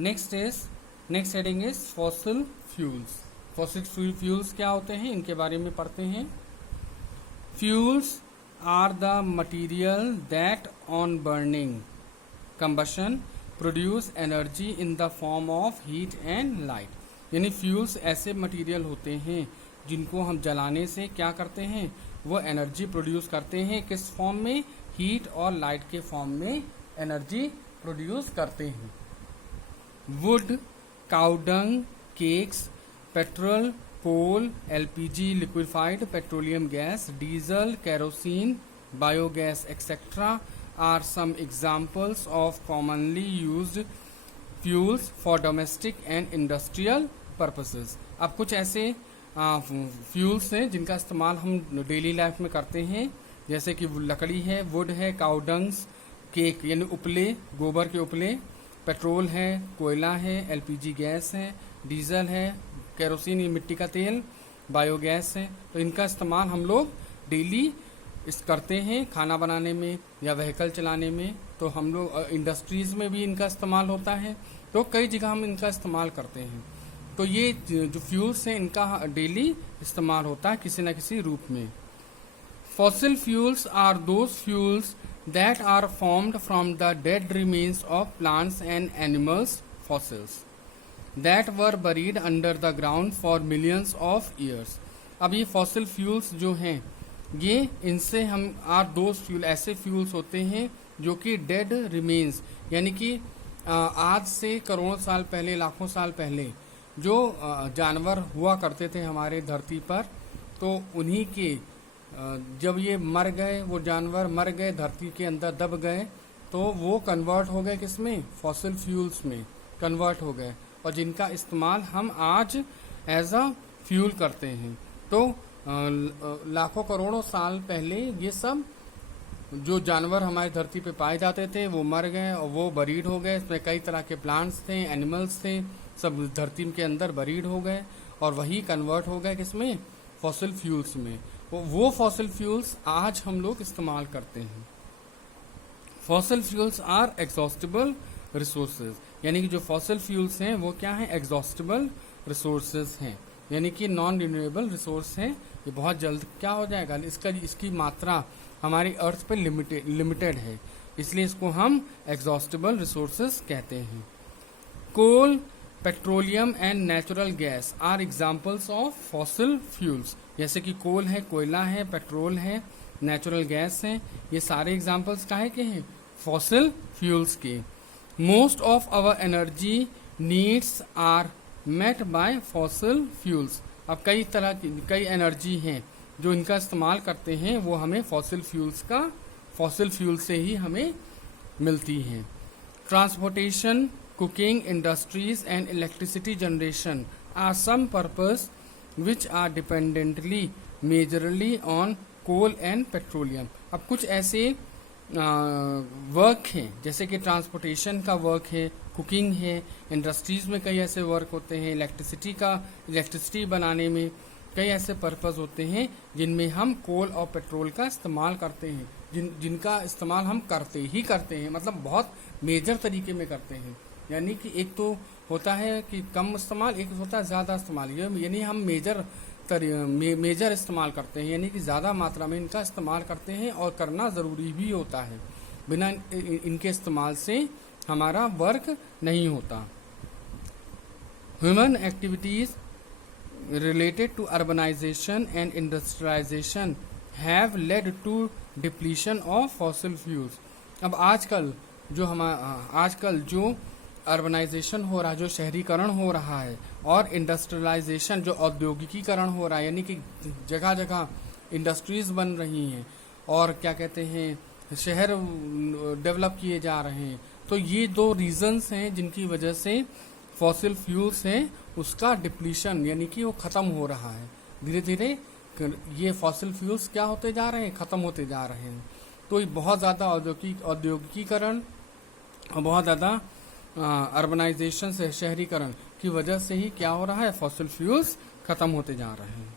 Next heading is fossil fuels. Fossil fuels क्या होते हैं, इनके बारे में पढ़ते हैं। Fuels are the material that on burning combustion produce energy in the form of heat and light। यानी फ्यूल्स ऐसे मटेरियल होते हैं जिनको हम जलाने से क्या करते हैं, वो एनर्जी प्रोड्यूस करते हैं। किस फॉर्म में, हीट और लाइट के फॉर्म में एनर्जी प्रोड्यूस करते हैं। Wood, cow dung, cakes, petrol, coal, LPG liquefied petroleum gas, diesel, kerosene, biogas etcetera are some examples of commonly used fuels for domestic and industrial purposes। अब कुछ ऐसे fuels हैं जिनका इस्तेमाल हम डेली लाइफ में करते हैं, जैसे कि लकड़ी है, वुड है, काउडंग्स, केक यानी उपले, गोबर के उपले, पेट्रोल है, कोयला है, एलपीजी गैस है, डीजल है, केरोसिन ये मिट्टी का तेल, बायोगैस है। तो इनका इस्तेमाल हम लोग डेली करते हैं खाना बनाने में या व्हीकल चलाने में। तो हम लोग इंडस्ट्रीज में भी इनका इस्तेमाल होता है, तो कई जगह हम इनका इस्तेमाल करते हैं। तो ये जो फ्यूल्स हैं इनका डेली इस्तेमाल होता है किसी न किसी रूप में। Fossil fuels are those fuels that are formed from the dead remains of plants and animals fossils that were buried under the ground for millions of years. अब ये फॉसिल फ्यूल्स जो हैं ये इनसे हम दोज फ्यूल ऐसे fuels होते हैं जो कि डेड रिमेन्स यानी कि आज से करोड़ों साल पहले, लाखों साल पहले जो जानवर हुआ करते थे हमारे धरती पर, तो उन्हीं के जब ये मर गए, वो जानवर मर गए, धरती के अंदर दब गए, तो वो कन्वर्ट हो गए किसमें, फॉसिल फ्यूल्स में कन्वर्ट हो गए, और जिनका इस्तेमाल हम आज एज अ फ्यूल करते हैं। तो लाखों करोड़ों साल पहले ये सब जो जानवर हमारी धरती पे पाए जाते थे वो मर गए और वो बरीड हो गए। इसमें कई तरह के प्लांट्स थे, एनिमल्स थे, सब धरती के अंदर बरीड हो गए और वही कन्वर्ट हो गए किसमें, फॉसिल फ्यूल्स में। वो फॉसिल फ्यूल्स आज हम लोग इस्तेमाल करते हैं। Fossil fuels are exhaustible resources, यानी कि जो फॉसिल फ्यूल्स हैं वो क्या है, एग्जॉस्टिबल रिसोर्सेज हैं, यानी कि नॉन रिन्यूएबल रिसोर्स है। ये बहुत जल्द क्या हो जाएगा, इसकी मात्रा हमारी अर्थ पे लिमिटेड है, इसलिए इसको हम एग्जॉस्टिबल रिसोर्सेज कहते हैं। Coal, petroleum and natural gas are examples of fossil fuels. जैसे कि कोल है, कोयला है, पेट्रोल है, नेचुरल गैस है, ये सारे एग्जांपल्स काहे के हैं, फॉसिल फ्यूल्स के। Most of our energy needs are met by fossil fuels. अब कई एनर्जी हैं जो इनका इस्तेमाल करते हैं, वो हमें फॉसिल फ्यूल से ही हमें मिलती हैं। Transportation, cooking, industries and electricity generation are some purpose which are dependently majorly on coal and petroleum. अब कुछ ऐसे वर्क हैं, जैसे कि ट्रांसपोर्टेशन का वर्क है, कुकिंग है, इंडस्ट्रीज में कई ऐसे वर्क होते हैं, इलेक्ट्रिसिटी बनाने में कई ऐसे पर्पस होते हैं जिनमें हम कोल और पेट्रोल का इस्तेमाल करते हैं, जिनका इस्तेमाल हम करते हैं, मतलब बहुत मेजर तरीके में करते हैं। यानी कि एक तो होता है कि कम इस्तेमाल, एक होता है ज़्यादा इस्तेमाल, यानी हम मेजर इस्तेमाल करते हैं, यानी कि ज़्यादा मात्रा में इनका इस्तेमाल करते हैं और करना ज़रूरी भी होता है। बिना इनके इस्तेमाल से हमारा वर्क नहीं होता। Human activities related to urbanisation and industrialisation have led to depletion of fossil fuels. अब आजकल जो अर्बनाइजेशन हो रहा है, जो शहरीकरण हो रहा है, और इंडस्ट्रियलाइजेशन जो औद्योगिकीकरण हो रहा है, यानी कि जगह जगह इंडस्ट्रीज बन रही हैं और क्या कहते हैं, शहर डेवलप किए जा रहे हैं। तो ये दो रीजंस हैं जिनकी वजह से फॉसिल फ्यूल्स हैं उसका डिप्लीशन यानी कि वो खत्म हो रहा है। धीरे धीरे ये फॉसिल फ्यूल्स क्या होते जा रहे हैं, खत्म होते जा रहे हैं। तो ये बहुत ज़्यादा औद्योगिकीकरण और बहुत ज़्यादा अर्बनाइजेशन से, शहरीकरण की वजह से ही क्या हो रहा है, फॉसिल फ्यूल्स खत्म होते जा रहे हैं।